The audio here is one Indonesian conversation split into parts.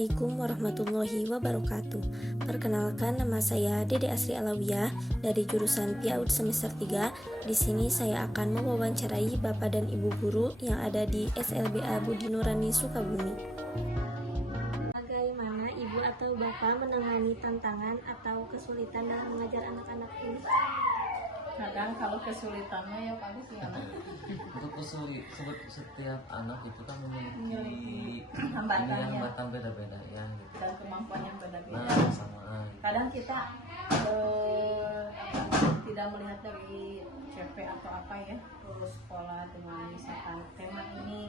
Assalamualaikum warahmatullahi wabarakatuh. Perkenalkan, nama saya Dede Asri Alawiyah dari jurusan PIAUD semester 3. Di sini saya akan mewawancarai Bapak dan Ibu guru yang ada di SLBA Budi Nurani Sukabumi. Bagaimana Ibu atau Bapak menangani tantangan atau kesulitan dalam mengajar anak-anak ini? Kadang kalau kesulitannya ya bagus ya anak. Untuk setiap anak itu kan memiliki Hambatannya hambatan beda-beda ya gitu. dan kemampuan yang berbeda. Nah, sama. Kadang kita tidak melihat dari CP atau apa ya, terus sekolah dengan misalkan tema ini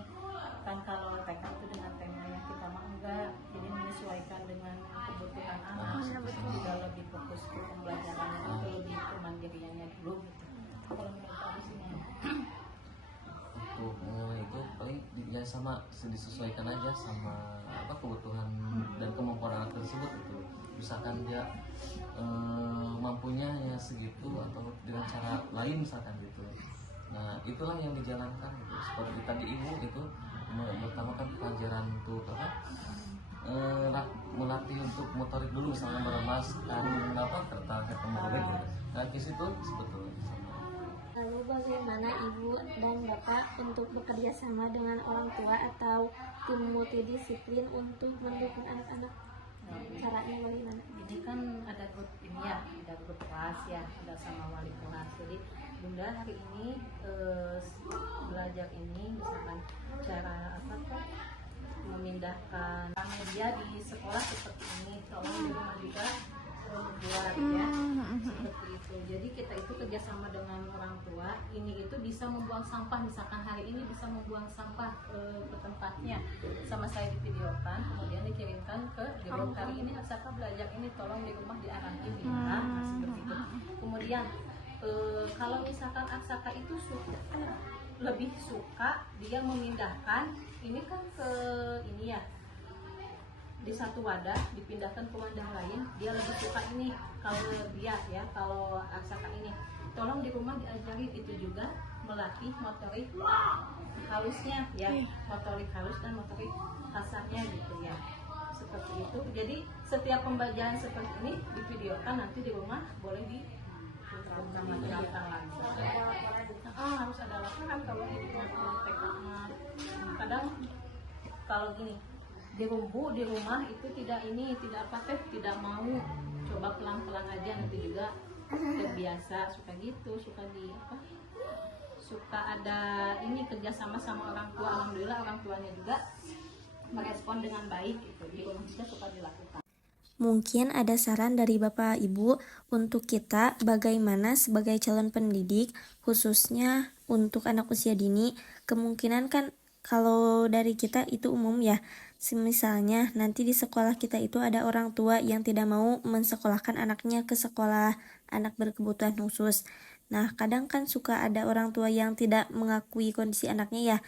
kan, kalau TK itu dengan tema yang kita mau enggak, jadi menyesuaikan dengan kebutuhan anak, tidak lebih fokus ke pembelajaran atau lebih ke mandiriannya dulu gitu. Kalau menurut aku sih itu paling ya sama disesuaikan aja sama apa kebutuhan dan kemampuan anak tersebut itu. Misalkan dia mampunya ya segitu atau dengan cara lain misalkan gitu. Nah itulah yang dijalankan gitu. Seperti tadi ibu itu mengutamakan pelajaran tuh apa melatih untuk motorik dulu, misalnya meremaskan apa kertas kembali gitu. Nah di situ sebetulnya sama. Lalu bagaimana Ibu dan Bapak untuk bekerja sama dengan orang tua atau tim multidisiplin untuk mendukung anak-anak? Caranya bagaimana? ini kan ada grup ini ya, ada grup kelas ya, ada sama wali kelas. Jadi Bunda hari ini belajar ini misalkan cara apa tuh memindahkan media di sekolah seperti ini, tolong di rumah juga buat ya seperti itu. Jadi kita itu kerjasama dengan orang tua, ini itu bisa membuang sampah, misalkan hari ini bisa membuang sampah ke tempatnya, sama saya divideokan kemudian dikirimkan ke grup. Hari ini Aksaka belajar ini, tolong di rumah diarahin ya. Nah, seperti itu. Kemudian kalau misalkan Aksaka itu lebih suka dia memindahkan ini kan ke ini ya, di satu wadah dipindahkan ke wadah lain, dia lebih suka ini. Kalau dia ya, kalau Aksaka ini tolong di rumah diajari itu juga melatih motorik halusnya ya, motorik halus dan motorik kasarnya gitu ya, seperti itu. Jadi setiap pembelajaran seperti ini divideokan, nanti di rumah boleh di sama terapkan lagi. Harus ada laporan kalau di TK. Kadang kalau gini di rumah itu tidak mau, coba pelan-pelan aja, nanti juga terbiasa, suka gitu, suka ada ini kerjasama sama orang tua. Alhamdulillah orang tuanya juga merespon dengan baik itu, di rumah juga suka dilakukan. Mungkin ada saran dari Bapak Ibu untuk kita bagaimana sebagai calon pendidik, khususnya untuk anak usia dini. Kemungkinan kan kalau dari kita itu umum ya, misalnya nanti di sekolah kita itu ada orang tua yang tidak mau mensekolahkan anaknya ke sekolah anak berkebutuhan khusus. Nah kadang kan suka ada orang tua yang tidak mengakui kondisi anaknya ya.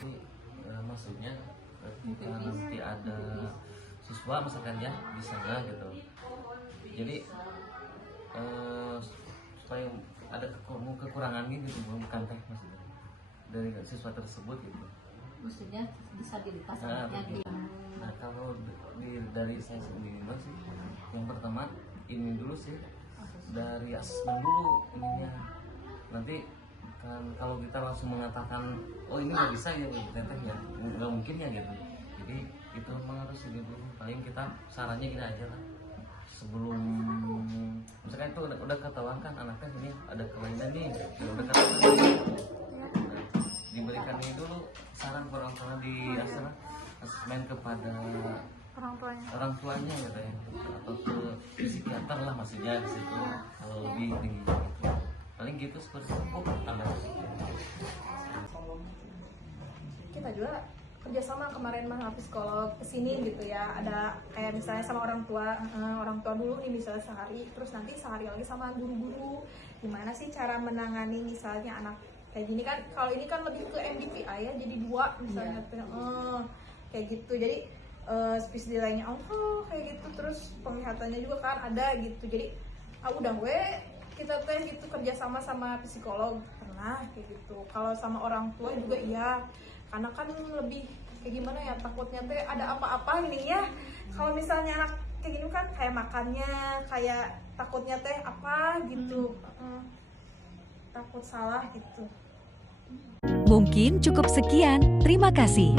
Maksudnya ketika nanti ada siswa misalkan ya di sana gitu, jadi supaya ada kekurangan gitu, bukan teh maksudnya dari siswa tersebut gitu. Maksudnya disabilitas Nah kalau dari saya sendiri sih, yang pertama ini dulu sih dari asesmen dulu ininya. Nanti kan kalau kita langsung mengatakan oh ini nggak bisa ya teteh ya, nggak mungkin ya gitu. Jadi itu memang harus ini dulu. Paling kita sarannya gini aja lah, sebelum misalkan itu udah ketahuan kan anaknya ini ada kelainan nih, udah ketahuan diberikan ini dulu saran ke orang tua di asesmen kepada orang tuanya gitu ya, atau ke psikiater lah maksudnya di situ kalau lebih tinggi gitu. Paling gitu seperti itu tambah. Kita juga kerjasama kemarin sama psikolog kesini gitu ya, ada kayak misalnya sama orang tua dulu nih misalnya sehari, terus nanti sehari lagi sama guru-guru. Gimana sih cara menangani misalnya anak kayak gini kan, kalau ini kan lebih ke MDPI ya, jadi 2 misalnya kayak gitu. Jadi space delay-nya kayak gitu, terus penglihatannya juga kan ada gitu. Jadi udah kita teh gitu kerjasama sama psikolog pernah kayak gitu. Kalau sama orang tua juga iya, karena kan lebih kayak gimana ya, takutnya teh ada apa-apa nih ya kalau misalnya anak kayak gini kan kayak makannya kayak takutnya teh apa gitu. Takut salah gitu. Mungkin cukup sekian. Terima kasih.